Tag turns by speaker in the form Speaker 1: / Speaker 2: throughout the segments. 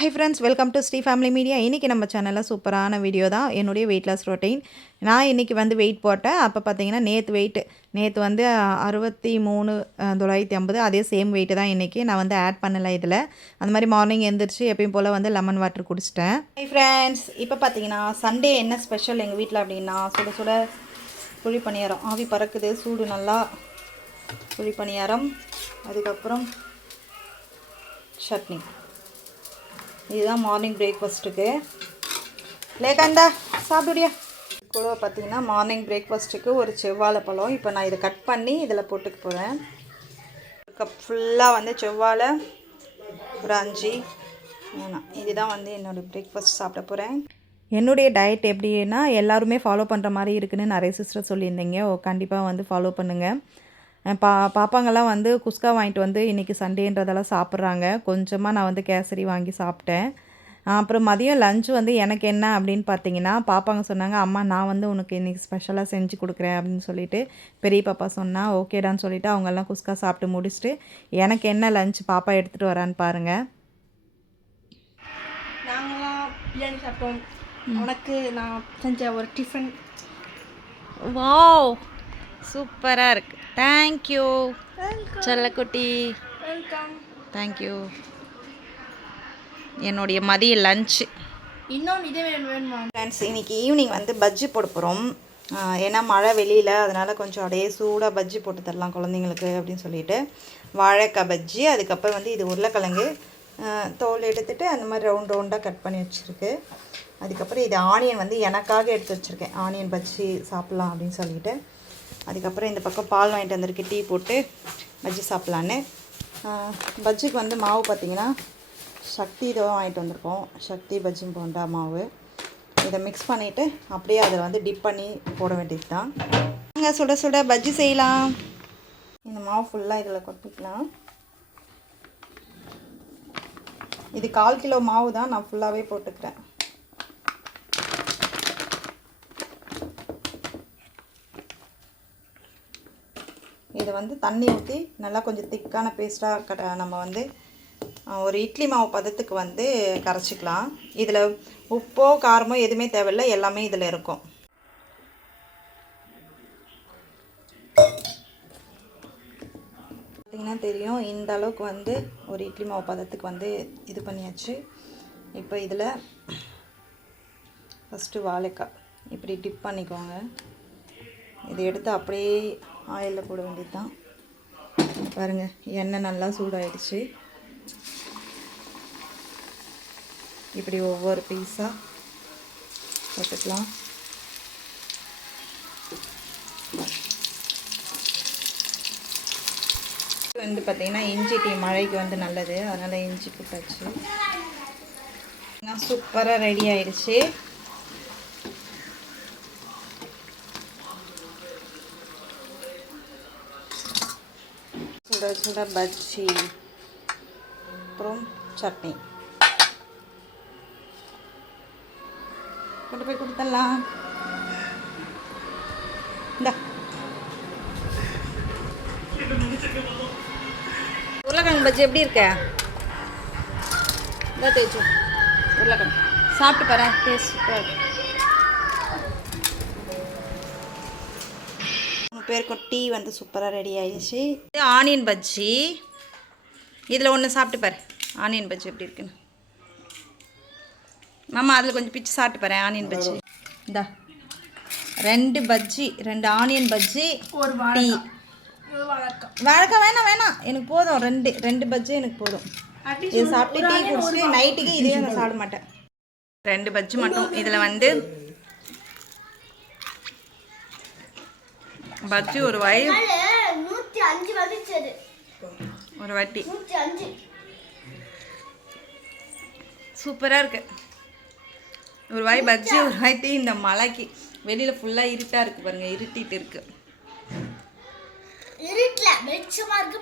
Speaker 1: Hi friends welcome to Shri family media இன்றைக்கி நம்ம சேனலில் சூப்பரான வீடியோ தான். என்னுடைய வெயிட் லாஸ் ரொட்டீன் நான் இன்றைக்கி வந்து வெயிட் போட்டேன். அப்போ பார்த்தீங்கன்னா நேற்று வெயிட் நேற்று வந்து அறுபத்தி மூணு தொள்ளாயிரத்தி ஐம்பது. அதே சேம் வெயிட்டு தான் இன்றைக்கி நான் வந்து ஆட் பண்ணலை இதில். அந்த மாதிரி மார்னிங் எழுந்திரிச்சு எப்பயும் போல் வந்து லெமன் வாட்டர் குடிச்சிட்டேன். ஹை ஃப்ரெண்ட்ஸ் இப்போ பார்த்தீங்கன்னா சண்டே என்ன ஸ்பெஷல் எங்கள் வீட்டில் அப்படின்னா சுட சுட குழி பணியாரம். ஆவி பறக்குது சூடு நல்லா குழி பணியாரம். அதுக்கப்புறம் சட்னி. இதுதான் மார்னிங் பிரேக்ஃபாஸ்ட்டுக்கு லேகாண்டா சாப்பிடுடியா? கூட பார்த்தீங்கன்னா மார்னிங் பிரேக்ஃபாஸ்ட்டுக்கு ஒரு செவ்வாழை பழம். இப்போ நான் இதை கட் பண்ணி இதில் போட்டுக்க போகிறேன் கப் ஃபுல்லாக வந்து செவ்வாழை ஒரு அஞ்சு. வேணாம். இதுதான் வந்து என்னோடய பிரேக்ஃபாஸ்ட் சாப்பிட போகிறேன் என்னுடைய டயட் எப்படின்னா எல்லாருமே ஃபாலோ பண்ணுற மாதிரி இருக்குன்னு நிறைய சிஸ்டர் சொல்லியிருந்தீங்க. ஓ கண்டிப்பாக வந்து ஃபாலோ பண்ணுங்கள் பா பாப்பாங்கெல்லாம் வந்து குஸ்கா வாங்கிட்டு வந்து இன்றைக்கி சண்டேன்றதெல்லாம் சாப்பிட்றாங்க. கொஞ்சமாக நான் வந்து கேசரி வாங்கி சாப்பிட்டேன். அப்புறம் மதியம் லஞ்ச் வந்து எனக்கு என்ன அப்படின்னு பார்த்தீங்கன்னா பாப்பாங்க சொன்னாங்க அம்மா நான் வந்து உனக்கு இன்றைக்கி ஸ்பெஷலாக செஞ்சு கொடுக்குறேன் அப்படின்னு சொல்லிட்டு பெரிய பாப்பா சொன்னா ஓகேடான்னு சொல்லிட்டு அவங்கெல்லாம் குஸ்கா சாப்பிட்டு முடிச்சுட்டு எனக்கு என்ன லஞ்ச் பாப்பா எடுத்துகிட்டு வரான்னு பாருங்கள்
Speaker 2: நாங்களாம் பிரியாணி சாப்பிட்டோம். உனக்கு நான் செஞ்ச ஒரு டிஃபன்
Speaker 1: வாவ் சூப்பராக இருக்குது தேங்க்யூ செல்லக்குட்டி தேங்க்யூ என்னுடைய மதிய லஞ்சு
Speaker 2: இன்னொன்று இதே வேணும்?
Speaker 1: ஃப்ரெண்ட்ஸ் இன்னைக்கு ஈவினிங் வந்து பஜ்ஜி போட போகிறோம் ஏன்னா மழை வெளியில் அதனால் கொஞ்சம் அப்படியே சூடாக பஜ்ஜி போட்டு தரலாம் குழந்தைங்களுக்கு அப்படின்னு சொல்லிட்டு. வாழைக்காய் பஜ்ஜி அதுக்கப்புறம் வந்து இது உருளைக்கிழங்கு தோல் எடுத்துட்டு அந்த மாதிரி ரவுண்ட் ரவுண்டாக கட் பண்ணி வச்சுருக்கு. அதுக்கப்புறம் இது ஆனியன் வந்து எனக்காக எடுத்து வச்சுருக்கேன். ஆனியன் பஜ்ஜி சாப்பிட்லாம் அப்படின்னு சொல்லிட்டு. அதுக்கப்புறம் இந்த பக்கம் பால் வாங்கிட்டு வந்திருக்கு டீ போட்டு பஜ்ஜி சாப்பிட்லான்னு. பஜ்ஜிக்கு வந்து மாவு பார்த்தீங்கன்னா சக்தி இதை வாங்கிட்டு வந்திருக்கோம். சக்தி பஜ்ஜி போண்டா மாவு. இதை மிக்ஸ் பண்ணிவிட்டு அப்படியே அதை வந்து டிப் பண்ணி போட வேண்டியது தான் நாங்கள் சுட சுட பஜ்ஜி செய்யலாம். இந்த மாவு ஃபுல்லாக இதில் கொட்டிக்கலாம். இது கால் கிலோ மாவு தான் நான் ஃபுல்லாகவே போட்டுக்கிறேன். இதை வந்து தண்ணி ஊற்றி நல்லா கொஞ்சம் திக்கான பேஸ்ட்டாக க நம்ம வந்து ஒரு இட்லி மாவு பதத்துக்கு வந்து கரைச்சிக்கலாம். இதில் உப்போ காரமோ எதுவுமே தேவையில்லை எல்லாமே இதில் இருக்கும். பார்த்திங்கன்னா தெரியும் இந்த அளவுக்கு வந்து ஒரு இட்லி மாவு பதத்துக்கு வந்து இது பண்ணியாச்சு. இப்போ இதில் ஃபஸ்ட்டு வாழைக்காய். இப்படி டிப் பண்ணிக்கோங்க. இதை எடுத்து அப்படியே ஆயிலில் போட வேண்டியது தான் பாருங்கள் எண்ணெய் நல்லா சூடாயிடுச்சு. இப்படி ஒவ்வொரு பீஸாக போட்டுக்கலாம். வந்து பார்த்திங்கன்னா இஞ்சி டீ மழைக்கு வந்து நல்லது. அதனால் இஞ்சி போட்டாச்சு. சூப்பராக ரெடி ஆயிடுச்சு. சுட பஜ்ஜி. அப்புறம் சட்னி. கொண்டு போய் கொடுத்துடலாம். இந்த. உருளைக்கிழங்கு பஜ்ஜி எப்படி இருக்க? இந்த தேய்ச்சோம் உருளைக்கிழங்கு. சாப்பிட்டு பாரு டேஸ்ட் பேருக்கும் டீ வந்து சூப்பராக ரெடி ஆயிடுச்சு. இது ஆனியன் பஜ்ஜி இதில் ஒன்று சாப்பிட்டு பாரு. ஆனியன் பஜ்ஜி எப்படி இருக்குன்னு. மாமா அதில் கொஞ்சம் பிச்சு சாப்பிட்டு பாரு ஆனியன் பஜ்ஜி இந்தா. ரெண்டு பஜ்ஜி ரெண்டு ஆனியன் பஜ்ஜி
Speaker 2: ஒரு
Speaker 1: டீ வாழைக்காய். வேணாம் வேணாம். எனக்கு போதும். ரெண்டு ரெண்டு பஜ்ஜி எனக்கு போதும். இது சாப்பிட்டு டீ குடிச்சிட்டு நைட்டுக்கு இதுவே நான் சாப்பிட மாட்டேன். ரெண்டு பஜ்ஜி மட்டும். இதில் வந்து பஜ்ஜி ஒரு வாய்.
Speaker 2: நூற்றி அஞ்சு வந்துச்சு
Speaker 1: ஒரு வாட்டி.
Speaker 2: நூற்றி அஞ்சு.
Speaker 1: சூப்பராக இருக்கு. ஒரு வாய் பஜ்ஜி ஒரு வாட்டி இந்த மலைக்கு வெளியில் ஃபுல்லாக இருட்டாக இருக்குது பாருங்கள் இருட்டிட்டு இருக்கு.
Speaker 2: இருட்டில் வெளிச்சமாக இருக்கு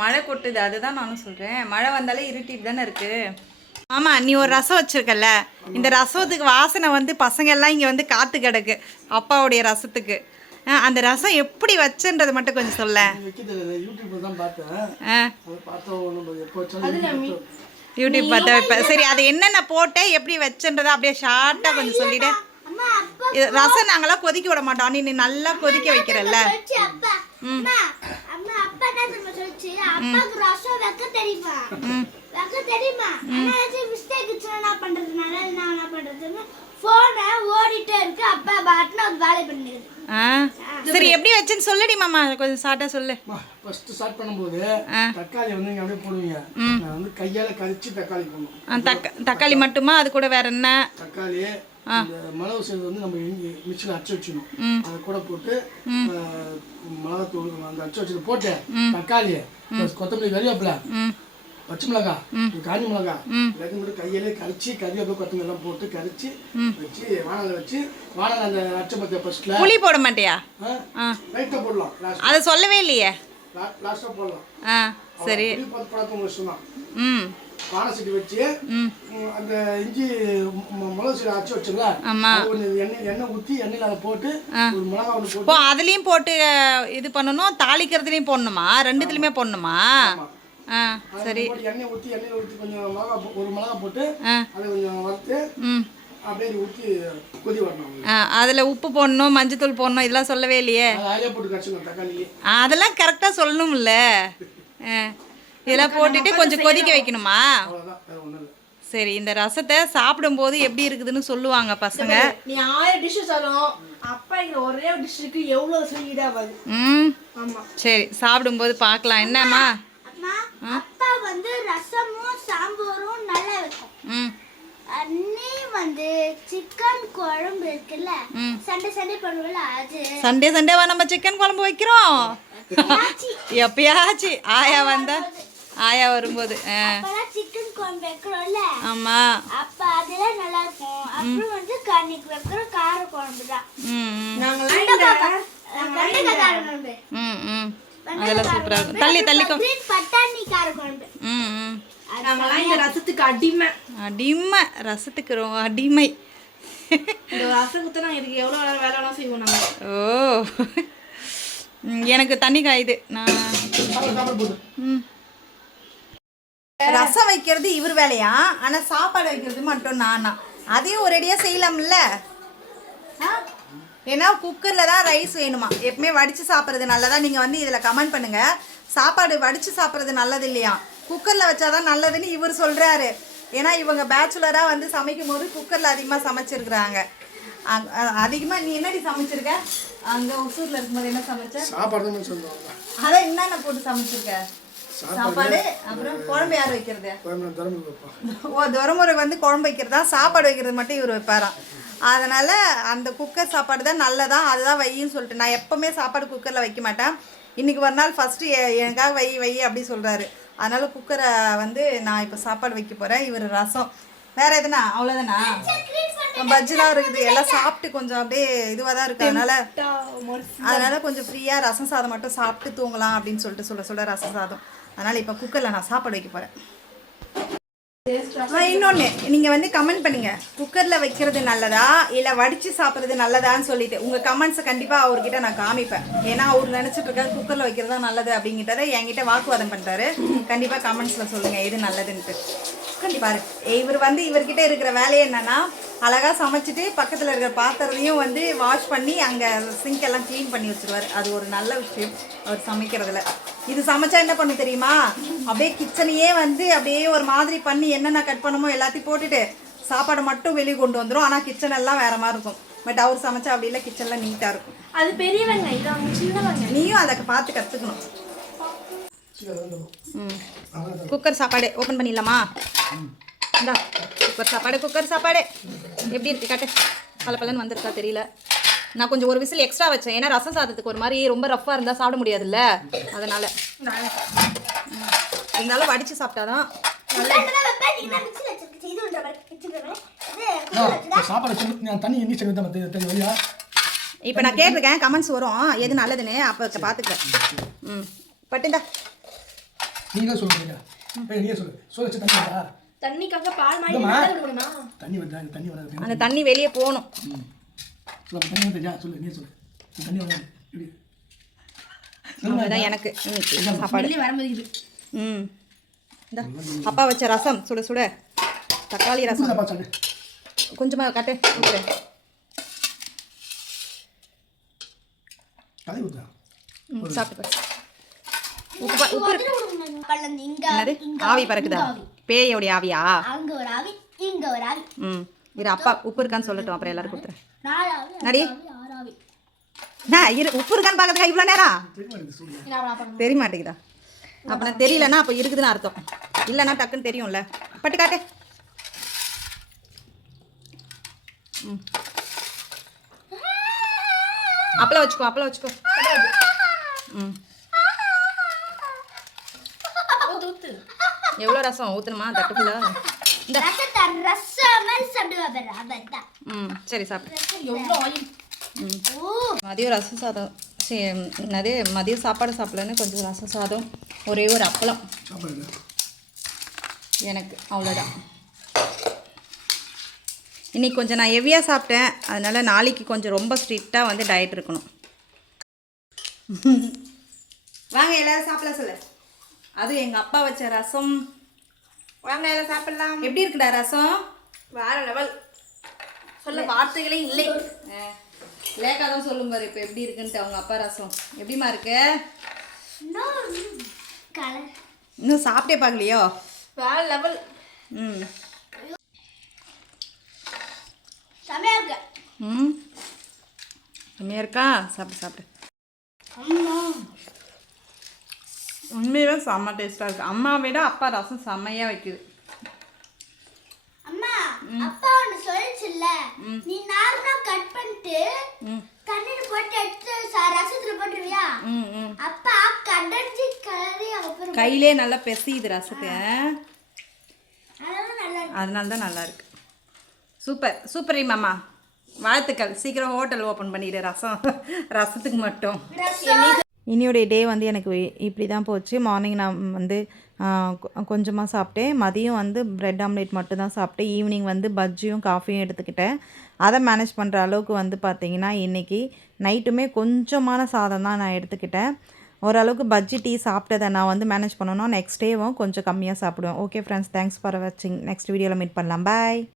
Speaker 2: மழை
Speaker 1: கொட்டுது அதுதான் நானும் சொல்கிறேன் மழை வந்தாலே இருட்டிட்டு தானே இருக்கு. ஆமாம் நீ ஒரு ரசம் வச்சிருக்கல இந்த ரசத்துக்கு வாசனை வந்து பசங்க எல்லாம் இங்கே வந்து காத்து கிடக்கு அப்பாவுடைய ரசத்துக்கு. அந்த ரசம் எப்படி வச்சன்றது மட்டும் கொஞ்சம் சொல்ல யூடியூப் பார்த்தா வைப்பேன் சரி அது என்னென்ன போட்டேன் எப்படி வச்சுன்றதை அப்படியே ஷார்ட்டாக கொஞ்சம் சொல்லிவிடு
Speaker 3: அம்மா அப்பா
Speaker 1: இது ரசம் நாங்களாம் கொதிக்க விட மாட்டோம் நீ நீ நல்லா கொதிக்க வைக்கிறல்ல
Speaker 3: சொல்லிச்சு தெரியுமா? மிஸ்டேக் பண்றதுனால நான் என்ன பண்றதுன்னு போனை ஓடிட்டே இருக்கு. அப்பா வேலை பண்ணிடுது
Speaker 1: சரி எப்படி வச்சேன்னு சொல்லுடி மாமா. கொஞ்சம் ஷார்ட்டாக சொல்லு.
Speaker 4: ஃபர்ஸ்ட் ஸ்டார்ட் பண்ணும்போது. தக்காளி வந்து நீங்க அப்படியே போடுவீங்க. நான் வந்து கையால கரிச்சு தக்காளி போடணும்.
Speaker 1: தக்காளி மட்டுமா? அது கூட வேற என்ன?
Speaker 4: தக்காளி இந்த மிளகு சேர்ந்து வந்து நம்ம மிக்சியில் அரைச்சி வச்சிடணும். அதை கூட போட்டு மிளகாத்தூள் அந்த அரைச்சி வச்சது போட்டு தக்காளி கொத்தமல்லி கறிவேப்பிலை பச்சை மிளகா காஞ்சி மிளகா எல்லாத்தையும் மட்டும் கையிலே கரைச்சி கறிவேப்பிலை கொத்தமல்லி எல்லாம் போட்டு கரைச்சி வச்சு வானல வச்சு வானல அந்த அரைச்ச பத்திய ஃபர்ஸ்ட்ல
Speaker 1: புளி போட மாட்டியா? ஆ
Speaker 4: லைட்டாக போடலாம் லாஸ்ட்
Speaker 1: அதை சொல்லவே இல்லையே.
Speaker 4: லாஸ்ட்டாக போடலாம்.
Speaker 1: ஆ சரி.
Speaker 4: புளி பத்து பழக்கம் விஷயம் தான்
Speaker 1: ம்.
Speaker 4: பானை சட்டி வச்சு அந்த இஞ்சி மிளகு சீரகம் அரைச்சி வச்சுல எண்ணெய் எண்ணெய் ஊற்றி எண்ணெயில் அதை போட்டு ஒரு மிளகா ஒன்று போட்டு.
Speaker 1: அதுலேயும் போட்டு இது பண்ணணும் தாளிக்கிறதுலையும் போடணுமா? ரெண்டுத்துலையுமே போடணுமா? சரி.
Speaker 4: எண்ணெய் ஊற்றி எண்ணெயில் ஊற்றி கொஞ்சம் மிளகா ஒரு மிளகா போட்டு
Speaker 1: ஆ.
Speaker 4: அதை கொஞ்சம் வறுத்து
Speaker 1: ம்.
Speaker 4: அப்படியே ஊற்றி கொதி வரணும்.
Speaker 1: அதில் உப்பு போடணும் மஞ்சத்தூள் போடணும் இதெல்லாம் சொல்லவே இல்லையே. அதெல்லாம் கரெக்டாக சொல்லணும்ல. ஆ இதெல்லாம் போட்டுட்டு கொஞ்சம் கொதிக்க வைக்கணுமா? சரி இந்த ரசத்தை சாப்பிடும்போது எப்படி இருக்குதுன்னு சொல்லுவாங்க பசங்க.
Speaker 2: நீ ஆயிரம் டிஷ் சொல்லணும் அப்பா இங்க ஒரே டிஷ்ஷுக்கு
Speaker 1: ம்.
Speaker 2: ஆமா.
Speaker 1: சரி சாப்பிடும்போது பார்க்கலாம். என்னம்மா
Speaker 3: அம்மா அப்பா வந்து ரசமும் சாம்பாரும் நல்லா வைக்கும்
Speaker 1: ம்
Speaker 3: அண்ணி வந்து சிக்கன் குழம்பு இருக்குல்ல? சண்டை சண்டை பண்ணுவல அது.
Speaker 1: சண்டே சண்டேவா நம்ம சிக்கன் குழம்பு வைக்கிறோம். எப்பயாச்சு. ஆயா வந்தா ஆயா வரும்போது
Speaker 3: சிக்கன் குழம்பு வைக்கிறோம்ல.
Speaker 1: ஆமாம்
Speaker 3: அப்ப அதெல்லாம் நல்லா இருக்கும் அப்புறம் வந்து கன்னிக்கு வைக்கிற கார குழம்பு தான்.
Speaker 1: அதெல்லாம் சூப்பராக இருக்கும் தள்ளி தள்ளிக்கோ.
Speaker 3: green பட்டாணி கார குழம்பு.
Speaker 1: ம்.
Speaker 2: நாங்களாம் இந்த ரசத்துக்கு அடிமை.
Speaker 1: அடிமை. ரசத்துக்கு ரொம்ப அடிமை.
Speaker 2: இந்த ரசத்துக்கு நாங்க இதுக்கு எவ்வளவு வேலை வேலைலாம் செய்வோம் நாங்க?
Speaker 1: ஓ. எனக்கு தண்ணி காயுது. நான் ரசம் வைக்கிறது இவர் வேலையா? ஆனால் சாப்பாடு வைக்கிறது மட்டும் நானா. அதையும் ஒரேடியாக செய்யலாம்ல? ஏன்னா குக்கரில் தான் ரைஸ் வேணுமா? எப்பவுமே வடித்து சாப்பிட்றது நல்லதா? நீங்கள் வந்து இதில் கமெண்ட் பண்ணுங்கள் சாப்பாடு வடித்து சாப்பிட்றது நல்லது இல்லையா? குக்கரில் வச்சாதான் நல்லதுன்னு இவர் சொல்கிறாரு ஏன்னா இவங்க பேச்சுலராக வந்து சமைக்கும் போது குக்கரில் அதிகமாக சமைச்சிருக்கிறாங்க. அதிகமாக நீ என்னடி சமைச்சிருக்க? அங்கே ஒசூரில் இருக்கும்போது என்ன சமைச்ச?
Speaker 4: சாப்பாடு தான் சொல்லுவாங்க
Speaker 1: அதை என்னென்ன போட்டு சமைச்சிருக்க? சாப்பாடு. அப்புறம் குழம்பு யார் வைக்கிறது? ஓ துரமுறை வந்து குழம்பு வைக்கிறதா? சாப்பாடு வைக்கிறது மட்டும் இவர் வைப்பாராம். அதனால் அந்த குக்கர் சாப்பாடு தான் நல்லதா? அதுதான் வையின்னு சொல்லிட்டு. நான் எப்போவுமே சாப்பாடு குக்கரில் வைக்க மாட்டேன். இன்றைக்கி ஒரு நாள் ஃபஸ்ட்டு எனக்காக வை வை அப்படி சொல்கிறாரு அதனால் குக்கரை வந்து நான் இப்போ சாப்பாடு வைக்க போகிறேன் இவர் ரசம். வேறு எதுனா? அவ்வளோதானா பஜ்ஜிலாம் இருக்குது. எல்லாம் சாப்பிட்டு கொஞ்சம் அப்படியே இதுவாக தான் இருக்குது அதனால் அதனால் கொஞ்சம் ஃப்ரீயாக ரசம் சாதம் மட்டும் சாப்பிட்டு தூங்கலாம் அப்படின்னு சொல்லிட்டு சொல்ல சொல்ல ரசம் சாதம். அதனால் இப்போ குக்கரில் நான் சாப்பாடு வைக்க போகிறேன் இன்னொன்று நீங்கள் வந்து கமெண்ட் பண்ணுங்க. குக்கரில் வைக்கிறது நல்லதா? இல்லை வடித்து சாப்பிட்றது நல்லதான்னு சொல்லிட்டு உங்கள் கமெண்ட்ஸை கண்டிப்பாக அவர்கிட்ட நான் காமிப்பேன். ஏன்னா அவர் நினச்சிட்டு இருக்காரு குக்கரில் வைக்கிறது தான் நல்லது அப்படிங்கிட்டத என்கிட்ட வாக்குவாதம் பண்ணுறாரு கண்டிப்பாக கமெண்ட்ஸில் சொல்லுங்கள் எது நல்லதுன்ட்டு. கண்டிப்பாக இவர் வந்து இவர்கிட்ட இருக்கிற வேலையை என்னன்னா அழகாக சமைச்சிட்டு பக்கத்தில் இருக்கிற பாத்திரத்தையும் வந்து வாஷ் பண்ணி அங்கே சிங்க் எல்லாம் க்ளீன் பண்ணி வச்சிருவாரு. அது ஒரு நல்ல விஷயம் அவர் சமைக்கிறதுல. இது சமைச்சா என்ன பண்ணும் தெரியுமா? அப்படியே கிச்சனையே வந்து அப்படியே ஒரு மாதிரி பண்ணி என்னென்ன கட் பண்ணுமோ எல்லாத்தையும் போட்டுட்டு சாப்பாடு மட்டும் வெளியே கொண்டு வந்துடும் ஆனால் கிச்சன் எல்லாம் வேற மாதிரி இருக்கும். பட் அவர் சமைச்சா அப்படி இல்லை கிச்சன்லாம் நீட்டாக இருக்கும்.
Speaker 2: அது பெரியவங்க இது அவங்க சின்னவங்க
Speaker 1: நீயும் அதை பார்த்து கற்றுக்கணும் ம். குக்கர் சாப்பாடு ஓப்பன் பண்ணிடலாமா? இந்தா குக்கர் சாப்பாடு குக்கர் சாப்பாடு. எப்படி இருக்கு? காட்டு. பல பலன்னு வந்திருக்கா தெரியல. நான் கொஞ்சம் ஒரு விசில் எக்ஸ்ட்ரா வச்சேன். ஏன்னா ரசம் சாதத்துக்கு ஒரு மாதிரி ரொம்ப ரஃப்பாக இருந்தால் சாப்பிட முடியாதுல்ல? அதனால். இருந்தாலும் வடித்து சாப்பிட்டாதான்
Speaker 4: தான்
Speaker 1: இப்போ நான் கேட்டிருக்கேன். கமெண்ட்ஸ் வரும். எது நல்லதுன்னு. அப்போ பார்த்துக்கிறேன் ம். பட்டுந்தா.
Speaker 4: நீங்க தான் சொல்லுங்க. சொல்லு. சொல்ல தண்ணி
Speaker 2: தண்ணிக்காக பால் மாதிரி
Speaker 4: தண்ணி வருதா இந்த தண்ணி வராது.
Speaker 1: அந்த தண்ணி வெளியே போகணும்.
Speaker 4: தண்ணி வந்துச்சா சொல்லு நீ சொல்லு. தண்ணி வராது இப்படி
Speaker 1: எனக்கு? இன்னைக்கு சாப்பாடு. ம். இந்த அப்பா வச்ச ரசம். சுட சுட. தக்காளி ரசம். கொஞ்சமாக காட்டு ஊற்றுறேன் சாப்பிட்டு ஆவி பறக்குதா? பேயோடைய ஆவியா?
Speaker 3: அங்க ஒரு ஆவி இங்க ஒரு ஆவி.
Speaker 1: ம். இரு அப்பா உப்பு இருக்கான்னு சொல்லட்டும். அப்புறம் எல்லாரும் கொடுத்துறேன் நடி. நான் இரு உப்பு இருக்கான்னு பார்க்கறதுக்கா இவ்வளோ நேரம்?
Speaker 2: நான்
Speaker 1: தெரிய மாட்டேங்குதா? அப்போ தெரியலன்னா அப்போ இருக்குதுன்னு அர்த்தம். இல்லைன்னா டக்குன்னு தெரியும்ல. பட்டு காட்டு. ம். அப்பளம் வச்சுக்கோ அப்பளம் வச்சுக்கோ. ம். எவ்வளோ ரசம்? ஊற்றணுமா தட்டுக்குள்ள. இந்த
Speaker 3: ரசம்
Speaker 1: ம் சரி சாப்பிடு.
Speaker 2: எவ்வளோ ஆயில்?
Speaker 1: மதியம் ரசம் சாதம் சரி என்னது மதியம் சாப்பாடு சாப்பிடலன்னு கொஞ்சம் ரசம் சாதம் ஒரே ஒரு அப்பளம்.
Speaker 4: சாப்பாடு
Speaker 1: எனக்கு அவ்வளோதான் இன்னைக்கு கொஞ்சம் நான் ஹெவியாக சாப்பிட்டேன். அதனால நாளைக்கு கொஞ்சம் ரொம்ப ஸ்ட்ரிக்டாக வந்து டயட் இருக்கணும். வாங்க எல்லாரும் சாப்பிடலாம் சொல்லு. அதுவும் எங்கள் அப்பா வச்ச ரசம்.
Speaker 2: வாங்க எல்லாம் சாப்பிடலாம்.
Speaker 1: எப்படி இருக்குடா ரசம்?
Speaker 2: வேற லெவல் சொல்ல வார்த்தைகளே இல்லை.
Speaker 1: லேக்கா தான் சொல்லும் பாரு இப்போ எப்படி இருக்குன்ட்டு அவங்க அப்பா ரசம். எப்படிம்மா இருக்கு?
Speaker 3: இன்னும் கலர்.
Speaker 1: இன்னும் சாப்பிட்டே பார்க்கலையோ?
Speaker 2: வேற லெவல்
Speaker 1: ம்.
Speaker 3: செமையா இருக்கு.
Speaker 1: ம். செம்மையா இருக்கா? சாப்பிடு சாப்பிடு. உண்மையிலே செம்ம டேஸ்ட்டாக இருக்குது அம்மா விட அப்பா ரசம் செம்மையாக வைக்குது.
Speaker 3: அம்மா அப்பா ஒன்று சொல்லிச்சுல்ல? நீ நார்மலா கட் பண்ணிட்டு தண்ணியில போட்டு எடுத்து ரசத்துல போட்டுருவியா? அப்பா கடஞ்சி கலரி அப்புறம்
Speaker 1: கையிலே நல்லா பெசியுது ரசத்தை. அதனால தான் நல்லா இருக்கு. சூப்பர். சூப்பர் மாமா வாழ்த்துக்கள். சீக்கிரம் ஹோட்டல் ஓப்பன் பண்ணிடு. ரசம். ரசத்துக்கு மட்டும். இன்னியோடைய டே வந்து எனக்கு இப்படி தான் போச்சு. மார்னிங் நான் வந்து கொஞ்சமாக சாப்பிட்டேன். மதியம் வந்து ப்ரெட் ஆம்லேட் மட்டும் தான் சாப்பிட்டேன். ஈவினிங் வந்து பஜ்ஜியும் காஃபியும் எடுத்துக்கிட்டேன். அதை மேனேஜ் பண்ணுற அளவுக்கு வந்து பார்த்திங்கன்னா இன்றைக்கி நைட்டுமே கொஞ்சமான சாதம் தான் நான் எடுத்துக்கிட்டேன். ஓரளவுக்கு பஜ்ஜி டீ சாப்பிட்டதை நான் வந்து மேனேஜ் பண்ணணும் நெக்ஸ்ட் டேவும் கொஞ்சம் கம்மியாக சாப்பிடுவேன். ஓகே ஃப்ரெண்ட்ஸ் தேங்க்ஸ் ஃபார் வாட்சிங் நெக்ஸ்ட் வீடியோவில் மீட் பண்ணலாம். பாய்